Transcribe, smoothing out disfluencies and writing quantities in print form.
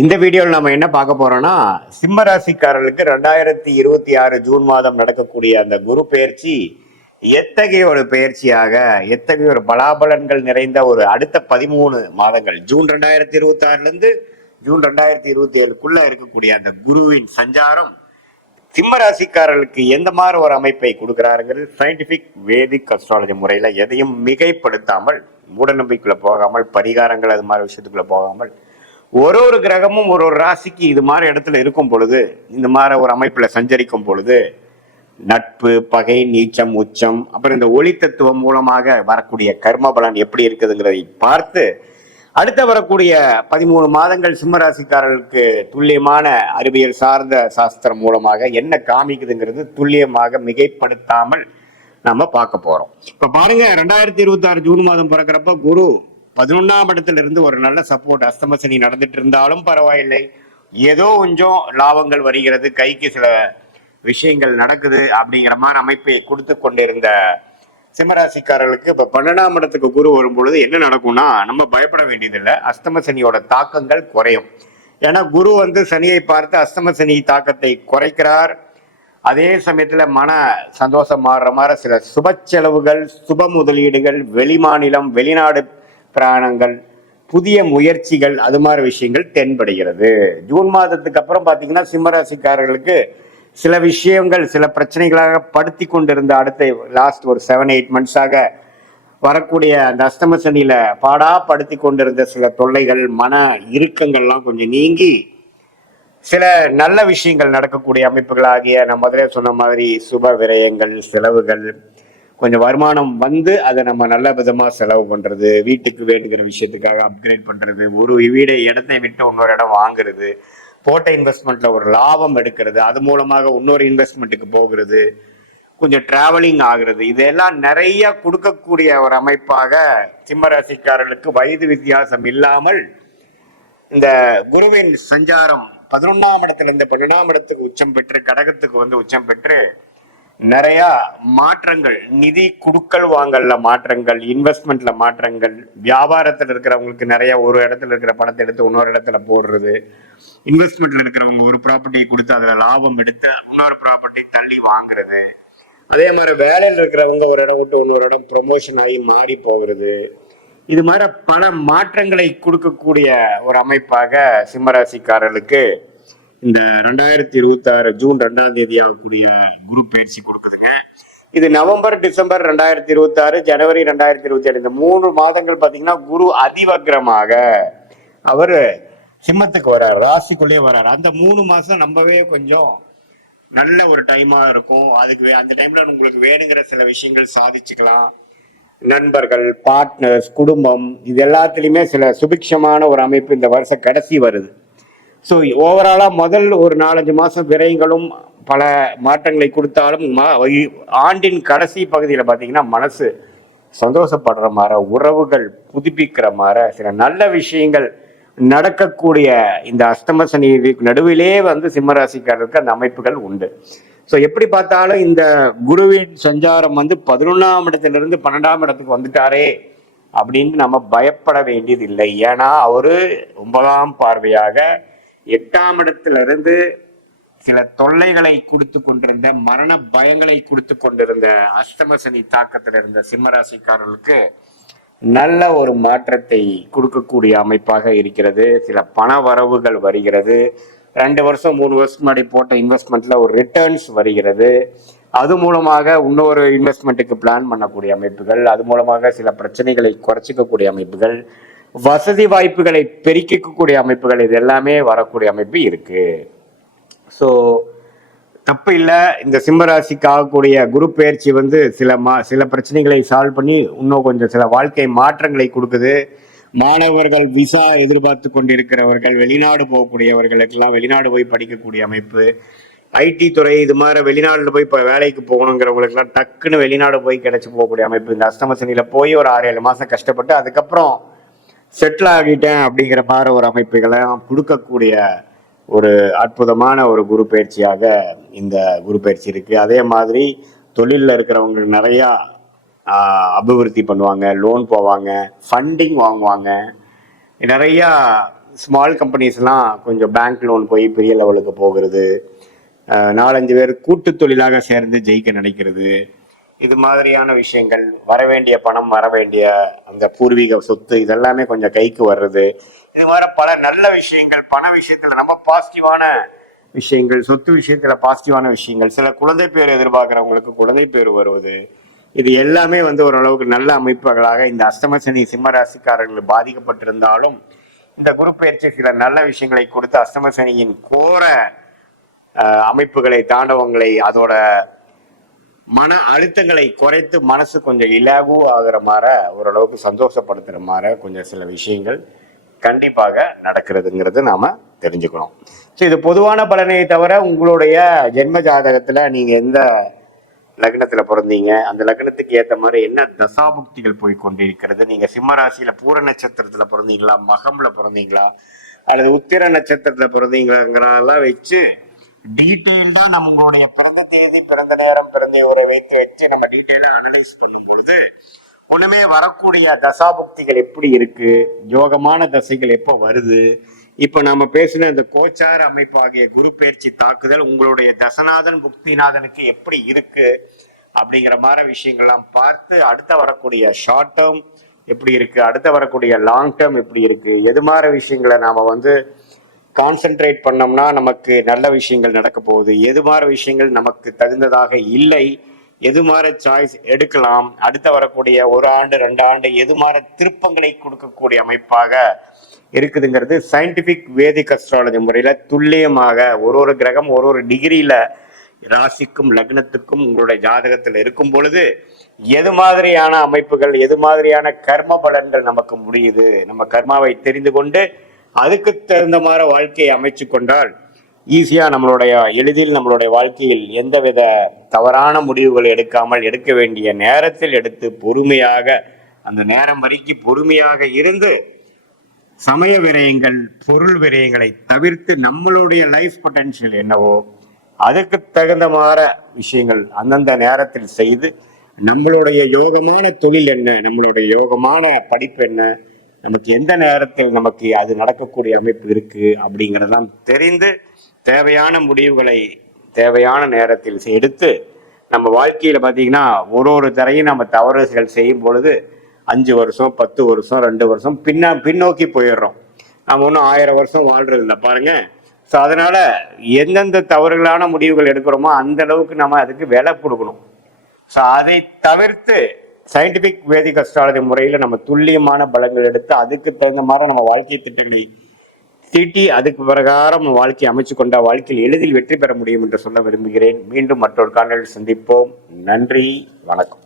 இந்த வீடியோவில் நம்ம என்ன பார்க்க போறோம்னா, சிம்ம ராசிக்காரர்களுக்கு 2026 ஜூன் மாதம் நடக்கக்கூடிய அந்த குரு பெயர்ச்சி எத்தகைய ஒரு பெயர்ச்சியாக, எத்தகைய ஒரு பலாபலன்கள் நிறைந்த ஒரு அடுத்த 13 மாதங்கள், ஜூன் 2026 இருந்து ஜூன் 2027க்குள்ள இருக்கக்கூடிய அந்த குருவின் சஞ்சாரம் சிம்ம ராசிக்காரர்களுக்கு எந்த மாதிரி ஒரு அமைப்பை கொடுக்கிறாருங்கிறது சயின்டிபிக் வேதிக் அஸ்ட்ராலஜி முறையில எதையும் மிகைப்படுத்தாமல், மூட நம்பிக்கைக்குள்ள போகாமல், பரிகாரங்கள் அது மாதிரி விஷயத்துக்குள்ள போகாமல், ஒரு கிரகமும் ஒரு ராசிக்கு இது மாதிரி இடத்துல இருக்கும் பொழுது, இந்த மாதிரி ஒரு அமைப்புல சஞ்சரிக்கும் பொழுது நட்பு, பகை, நீச்சம், உச்சம், அப்புறம் இந்த ஒளி தத்துவம் மூலமாக வரக்கூடிய கர்ம பலன் எப்படி இருக்குதுங்கிறதை பார்த்து அடுத்த வரக்கூடிய 13 மாதங்கள் சிம்மராசிக்காரர்களுக்கு துல்லியமான அறிவியல் சார்ந்த சாஸ்திரம் மூலமாக என்ன காமிக்குதுங்கிறது துல்லியமாக மிகைப்படுத்தாமல் நம்ம பார்க்க போறோம். இப்ப பாருங்க, 2026 ஜூன் மாதம் பிறக்கிறப்ப குரு 11ஆம் இடத்துல இருந்து ஒரு நல்ல சப்போர்ட், அஸ்தமசனி நடந்துட்டு இருந்தாலும் பரவாயில்லை, ஏதோ கொஞ்சம் லாபங்கள் வருகிறது, கைக்கு சில விஷயங்கள் நடக்குது அப்படிங்கிற மாதிரி அமைப்பை கொடுத்து கொண்டிருந்த சிம்மராசிக்காரர்களுக்கு இப்ப 12ஆம் இடத்துக்கு குரு வரும் பொழுது என்ன நடக்கும்னா, நம்ம பயப்பட வேண்டியதில்லை. அஸ்தம சனியோட தாக்கங்கள் குறையும். ஏன்னா குரு சனியை பார்த்து அஸ்தம சனி தாக்கத்தை குறைக்கிறார். அதே சமயத்துல மன சந்தோஷம் மாறுற மாதிரி சில சுப செலவுகள், சுப முதலீடுகள், வெளிமாநிலம், வெளிநாடு பிராணங்கள், புதிய முயற்சிகள், அது மாதிரி விஷயங்கள் தென்படுகிறது. ஜூன் மாதத்துக்கு அப்புறம் பாத்தீங்கன்னா சிம்மராசிக்காரர்களுக்கு சில விஷயங்கள் சில பிரச்சனைகளாக படுத்தி கொண்டிருந்த அடுத்த லாஸ்ட் ஒரு 7-8 மந்த்ஸாக வரக்கூடிய அந்த அஸ்தம சனியில பாடா படுத்தி கொண்டிருந்த சில தொல்லைகள், மன இறுக்கங்கள்லாம் கொஞ்சம் நீங்கி சில நல்ல விஷயங்கள் நடக்கக்கூடிய அமைப்புகளாகிய நான் முதலே சொன்ன மாதிரி சுப விரயங்கள், செலவுகள், கொஞ்சம் வருமானம் அதை நம்ம நல்ல விதமா செலவு பண்றது, வீட்டுக்கு வேண்டுகிற விஷயத்துக்காக அப்கிரேட் பண்றது, ஒரு வீடு இடத்தை விட்டு இன்னொரு இடம் வாங்குறது, போட்ட இன்வெஸ்ட்மெண்ட்ல ஒரு லாபம் எடுக்கிறது, அது மூலமாக இன்னொரு இன்வெஸ்ட்மெண்ட்டுக்கு போகிறது, கொஞ்சம் டிராவலிங் ஆகுறது, இதெல்லாம் நிறைய கொடுக்கக்கூடிய ஒரு அமைப்பாக சிம்மராசிக்காரர்களுக்கு வயது வித்தியாசம் இல்லாமல் இந்த குருவின் சஞ்சாரம் 11ஆம் இடத்துல இருந்து 12ஆம் இடத்துக்கு உச்சம் பெற்று கடகத்துக்கு உச்சம் பெற்று நிறைய மாற்றங்கள், நிதி குடுக்கல் வாங்கல்ல மாற்றங்கள், இன்வெஸ்ட்மெண்ட்ல மாற்றங்கள், வியாபாரத்தில் இருக்கிறவங்களுக்கு நிறைய ஒரு இடத்துல இருக்கிற பணத்தை எடுத்து இன்னொரு இடத்துல போடுறது, இன்வெஸ்ட்மெண்ட்ல இருக்கிறவங்க ஒரு ப்ராப்பர்ட்டியை கொடுத்து அதுல லாபம் எடுத்து இன்னொரு ப்ராப்பர்ட்டி தள்ளி வாங்குறது, அதே மாதிரி வேலையில் இருக்கிறவங்க ஒரு இடம் விட்டு இன்னொரு இடம் ப்ரொமோஷன் ஆகி மாறி போகிறது, இது மாதிரி பல மாற்றங்களை கொடுக்கக்கூடிய ஒரு அமைப்பாக சிம்மராசிக்காரர்களுக்கு இந்த 2026 ஜூன் 2ஆம் தேதி ஆகக்கூடிய குரு பயிற்சி கொடுக்குதுங்க. இது நவம்பர், டிசம்பர் 2026, ஜனவரி 2027 இந்த 3 மாதங்கள் பாத்தீங்கன்னா குரு அதிவக்ரமாக அவரு சிம்மத்துக்கு வர்றாரு, ராசிக்குள்ளேயே வர்றாரு. அந்த 3 மாசம் நம்பவே கொஞ்சம் நல்ல ஒரு டைமா இருக்கும். அதுக்கு அந்த டைம்ல உங்களுக்கு வேணுங்கிற சில விஷயங்கள் சாதிச்சுக்கலாம். நண்பர்கள், பார்ட்னர்ஸ், குடும்பம், இது எல்லாத்துலயுமே சில சுபிக்ஷமான ஒரு அமைப்பு இந்த வருஷம் கடைசி வருது. ஸோ ஓவராலா முதல் ஒரு 4-5 மாசம் விரயங்களும் பல மாற்றங்களை கொடுத்தாலும் ஆண்டின் கடைசி பகுதியில் பார்த்தீங்கன்னா மனசு சந்தோஷப்படுற மாதிரி, உறவுகள் புதுப்பிக்கிற மாதிரி, சில நல்ல விஷயங்கள் நடக்கக்கூடிய இந்த அஸ்தம சனி நடுவிலே சிம்மராசிக்காரருக்கு அந்த அமைப்புகள் உண்டு. ஸோ எப்படி பார்த்தாலும் இந்த குருவின் சஞ்சாரம் 11ஆம் இடத்திலிருந்து 12ஆம் இடத்துக்கு வந்துட்டாரே அப்படின்னு நம்ம பயப்பட வேண்டியது இல்லை. ஏன்னா அவரு 9ஆம் பார்வையாக 8ஆம் இடத்திலிருந்து சில தொல்லைகளை கொடுத்து கொண்டிருந்த, மரண பயங்களை கொடுத்து கொண்டிருந்த அஸ்தம சனி தாக்கத்தில் இருந்த சிம்மராசிக்காரர்களுக்கு நல்ல ஒரு மாற்றத்தை கொடுக்கக்கூடிய அமைப்பாக இருக்கிறது. சில பண வரவுகள் வருகிறது. 2 வருஷம் 3 வருஷம் முன்னாடி போட்ட இன்வெஸ்ட்மெண்ட்ல ஒரு ரிட்டர்ன்ஸ் வருகிறது. அது மூலமாக இன்னொரு இன்வெஸ்ட்மெண்ட்டுக்கு பிளான் பண்ணக்கூடிய அமைப்புகள், அது மூலமாக சில பிரச்சனைகளை குறைச்சிக்கக்கூடிய அமைப்புகள், வசதி வாய்ப்புகளை பெருக்கக்கூடிய அமைப்புகள், இது எல்லாமே வரக்கூடிய அமைப்பு இருக்கு. ஸோ தப்பு இல்லை. இந்த சிம்மராசிக்கு ஆகக்கூடிய குரு பயிற்சி சில பிரச்சனைகளை சால்வ் பண்ணி இன்னும் கொஞ்சம் சில வாழ்க்கை மாற்றங்களை கொடுக்குது. மாணவர்கள், விசா எதிர்பார்த்து கொண்டிருக்கிறவர்கள், வெளிநாடு போகக்கூடியவர்களுக்கெல்லாம் வெளிநாடு போய் படிக்கக்கூடிய அமைப்பு, ஐடி துறை, இது மாதிரி வெளிநாடுல போய் இப்போ வேலைக்கு போகணுங்கிறவங்களுக்குலாம் டக்குன்னு வெளிநாடு போய் கிடைச்சி போகக்கூடிய அமைப்பு. இந்த அஸ்தம சனியில போய் ஒரு 6-7 மாசம் கஷ்டப்பட்டு அதுக்கப்புறம் செட்டில் ஆகிட்டேன் அப்படிங்கிற மாதிரி ஒரு அமைப்புகளை கொடுக்கக்கூடிய ஒரு அற்புதமான ஒரு குரு பயிற்சியாக இந்த குரு பயிற்சி இருக்கு. அதே மாதிரி தொழிலில் இருக்கிறவங்க நிறையா அபிவிருத்தி பண்ணுவாங்க, லோன் போவாங்க, ஃபண்டிங் வாங்குவாங்க, நிறையா ஸ்மால் கம்பெனிஸ்லாம் கொஞ்சம் பேங்க் லோன் போய் பெரிய லெவலுக்கு போகிறது, 4-5 பேர் கூட்டு தொழிலாக சேர்ந்து ஜெயிக்க நினைக்கிறது, இது மாதிரியான விஷயங்கள், வர வேண்டிய பணம், வர வேண்டிய அந்த பூர்வீக சொத்து இதெல்லாமே கொஞ்சம் கைக்கு வர்றது, இது மாதிரி பல நல்ல விஷயங்கள், பண விஷயத்துல நம்ம பாசிட்டிவான விஷயங்கள், சொத்து விஷயத்துல பாசிட்டிவான விஷயங்கள், சில குழந்தை பேர் எதிர்பார்க்கிறவங்களுக்கு குழந்தை பேர் வருவது, இது எல்லாமே ஓரளவுக்கு நல்ல அமைப்புகளாக இந்த அஷ்டமசனி சிம்ம ராசிக்காரர்கள் பாதிக்கப்பட்டிருந்தாலும் இந்த குரு பயிற்சி சில நல்ல விஷயங்களை கொடுத்து அஷ்டமசனியின் கோர அமைப்புகளை, தாண்டவங்களை, அதோட மன அழுத்தங்களை குறைத்து மனசு கொஞ்சம் இலகு ஆகிற மாதிரி, ஓரளவுக்கு சந்தோஷப்படுத்துற மாதிரி கொஞ்சம் சில விஷயங்கள் கண்டிப்பாக நடக்கிறதுங்கிறது நாம தெரிஞ்சுக்கணும். ஸோ இது பொதுவான பலனை தவிர உங்களுடைய ஜென்ம ஜாதகத்துல நீங்க எந்த லக்னத்துல பிறந்தீங்க, அந்த லக்னத்துக்கு ஏற்ற மாதிரி என்ன தசாபுக்திகள் போய் கொண்டிருக்கிறது, நீங்க சிம்ம ராசியில பூர நட்சத்திரத்துல பிறந்தீங்களா, மகம்ல பிறந்தீங்களா, அல்லது உத்திர நட்சத்திரத்துல பிறந்தீங்களா வச்சு டீட்டெயில்டா நம்மளுடைய பிறந்த தேதி, பிறந்த நேரம், பிறந்த ஊரை வச்சு நம்ம டீட்டெயிலா அனலைஸ் பண்ணும் பொழுது ஒண்ணுமே வரக்கூடிய தசாபுக்திகள் எப்படி இருக்கு, யோகமான தசைகள் எப்போ வருது, இப்ப நாம பேசின இந்த கோச்சார அமைப்பாகிய குரு பயிற்சி தாக்குதல் உங்களுடைய தசநாதன் புக்திநாதனுக்கு எப்படி இருக்கு அப்படிங்கிற மாதிரி விஷயங்கள்லாம் பார்த்து அடுத்த வரக்கூடிய ஷார்ட் டேர்ம் எப்படி இருக்கு, அடுத்த வரக்கூடிய லாங் டேர்ம் எப்படி இருக்கு, எது மாதிரி விஷயங்களை நாம கான்சென்ட்ரேட் பண்ணோம்னா நமக்கு நல்ல விஷயங்கள் நடக்க போகுது, எது மாதிரி விஷயங்கள் நமக்கு தகுந்ததாக இல்லை, எது மாதிரி சாய்ஸ் எடுக்கலாம், அடுத்த வரக்கூடிய 1 ஆண்டு 2 ஆண்டு எது மாதிரி திருப்பங்களை கொடுக்கக்கூடிய அமைப்பாக இருக்குதுங்கிறது சயின்டிபிக் வேதிக் அஸ்ட்ராலஜி முறையில துல்லியமாக ஒரு கிரகம் ஒரு டிகிரியில ராசிக்கும் லக்னத்துக்கும் உங்களுடைய ஜாதகத்தில் இருக்கும் பொழுது எது மாதிரியான அமைப்புகள், எது மாதிரியான கர்ம பலன்கள் நமக்கு முடியுது, நம்ம கர்மாவை தெரிந்து கொண்டு அதுக்கு தகுந்த மாதிரி வாழ்க்கையை அமைச்சு கொண்டால் ஈஸியா எளிதில் நம்மளுடைய வாழ்க்கையில் எந்தவித தவறான முடிவுகள் எடுக்காமல் எடுக்க வேண்டிய நேரத்தில் எடுத்து பொறுமையாக அந்த நேரம் வரைக்கும் பொறுமையாக இருந்து சமய விரயங்கள், பொருள் விரயங்களை தவிர்த்து நம்மளுடைய லைஃப் பொட்டன்ஷியல் என்னவோ அதுக்கு தகுந்த மாதிரி விஷயங்கள் அந்தந்த நேரத்தில் செய்து நம்மளுடைய யோகமான தொழில் என்ன, நம்மளுடைய யோகமான படிப்பு என்ன, நமக்கு எந்த நேரத்தில் நமக்கு அது நடக்கக்கூடிய அமைப்பு இருக்கு அப்படிங்கிறதெல்லாம் தெரிந்து தேவையான முடிவுகளை தேவையான நேரத்தில் எடுத்து நம்ம வாழ்க்கையில பார்த்தீங்கன்னா ஒரு தரையும் நம்ம தவறுகள் செய்யும் பொழுது 5 வருஷம் 10 வருஷம் 2 வருஷம் பின்னோக்கி போயிடுறோம். நம்ம ஒன்றும் 1000 வருஷம் வாழ்றது இல்லை பாருங்க. ஸோ அதனால எந்தெந்த தவறுகளான முடிவுகள் எடுக்கிறோமோ அந்த அளவுக்கு நம்ம அதுக்கு விலை கொடுக்கணும். ஸோ அதை தவிர்த்து சயின்டிபிக் வேதிக் அஸ்ட்ராலஜி முறையில் நம்ம துல்லியமான பலங்கள் எடுத்து அதுக்கு தகுந்த மாதிரி நம்ம வாழ்க்கை திட்டங்களை தீட்டி அதுக்கு பிரகாரம் நம்ம வாழ்க்கையை அமைச்சு கொண்ட வாழ்க்கையில் எளிதில் வெற்றி பெற முடியும் என்று சொல்ல விரும்புகிறேன். மீண்டும் மற்றொரு காணொலியில் சந்திப்போம். நன்றி, வணக்கம்.